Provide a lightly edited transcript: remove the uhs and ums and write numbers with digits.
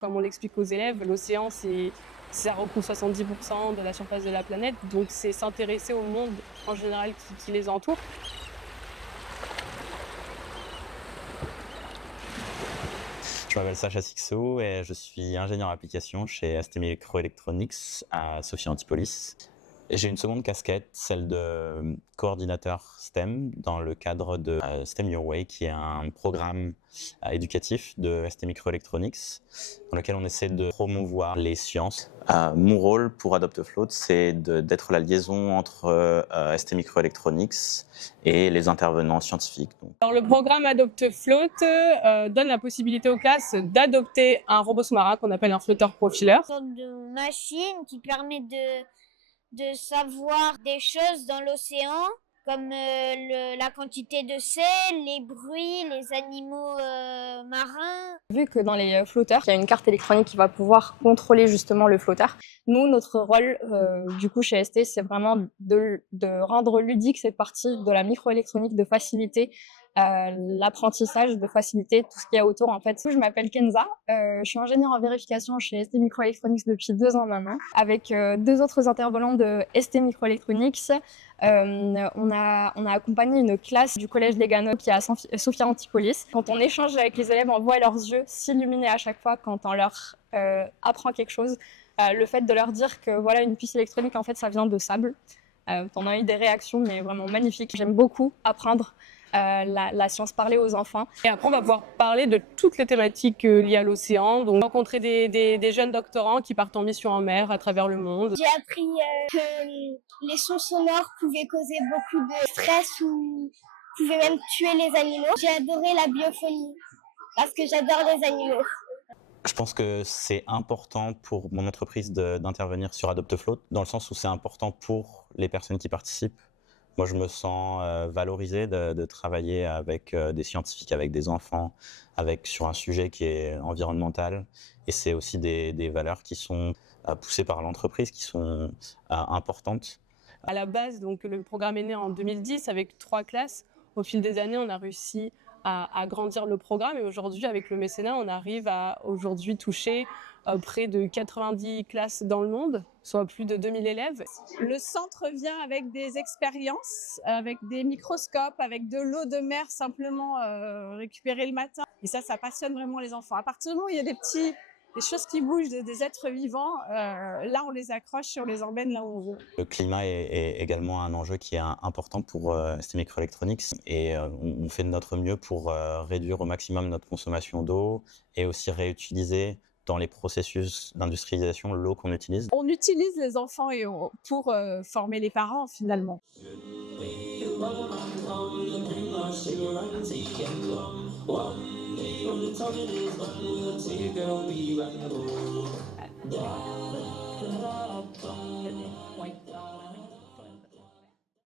Comme on l'explique aux élèves, l'océan, ça recouvre 70% de la surface de la planète, donc c'est s'intéresser au monde en général qui les entoure. Je m'appelle Sacha Sixo et je suis ingénieur application chez ST Microelectronics à Sophia Antipolis. J'ai une seconde casquette, celle de coordinateur STEM dans le cadre de STEM Your Way, qui est un programme éducatif de ST Microelectronics dans lequel on essaie de promouvoir les sciences. Mon rôle pour Adopt Float, c'est d'être la liaison entre ST Microelectronics et les intervenants scientifiques. Alors, le programme Adopt Float donne la possibilité aux classes d'adopter un robot sous-marin qu'on appelle un flotteur profileur. Une sorte de machine qui permet de savoir des choses dans l'océan, comme la quantité de sel, les bruits, les animaux marins. Vu que dans les flotteurs, il y a une carte électronique qui va pouvoir contrôler justement le flotteur, nous, notre rôle du coup chez ST, c'est vraiment de rendre ludique cette partie de la microélectronique, de faciliter l'apprentissage, de faciliter tout ce qu'il y a autour en fait. Je m'appelle Kenza, je suis ingénieure en vérification chez ST Microelectronics depuis 2 ans maintenant, avec 2 autres intervenants de ST Microelectronics. On a accompagné une classe du collège des Gano qui est à Sophia Antipolis. Quand on échange avec les élèves, on voit leurs yeux s'illuminer à chaque fois quand on leur apprend quelque chose. Le fait de leur dire que voilà, une puce électronique, en fait, ça vient de sable. On a eu des réactions, mais vraiment magnifiques. J'aime beaucoup apprendre la science, parler aux enfants. Et après, on va pouvoir parler de toutes les thématiques liées à l'océan, donc rencontrer des jeunes doctorants qui partent en mission en mer à travers le monde. J'ai appris que les sons sonores pouvaient causer beaucoup de stress ou pouvaient même tuer les animaux. J'ai adoré la biophonie parce que j'adore les animaux. Je pense que c'est important pour mon entreprise d'intervenir sur Adopt Float, dans le sens où c'est important pour les personnes qui participent. Moi, je me sens valorisé de travailler avec des scientifiques, avec des enfants, sur un sujet qui est environnemental. Et c'est aussi des valeurs qui sont poussées par l'entreprise, qui sont importantes. À la base, donc, le programme est né en 2010 avec 3 classes. Au fil des années, on a réussi à agrandir le programme et aujourd'hui, avec le mécénat, on arrive à aujourd'hui toucher près de 90 classes dans le monde, soit plus de 2000 élèves. Le centre vient avec des expériences, avec des microscopes, avec de l'eau de mer simplement récupérée le matin. Et ça passionne vraiment les enfants. À partir du moment où il y a des choses qui bougent, des êtres vivants, là on les accroche et on les emmène là où on veut. Le climat est également un enjeu qui est important pour ST Microelectronics et on fait de notre mieux pour réduire au maximum notre consommation d'eau et aussi réutiliser dans les processus d'industrialisation l'eau qu'on utilise. On utilise les enfants pour former les parents finalement. From the top of this, I'm gonna take a girl, we rock and roll.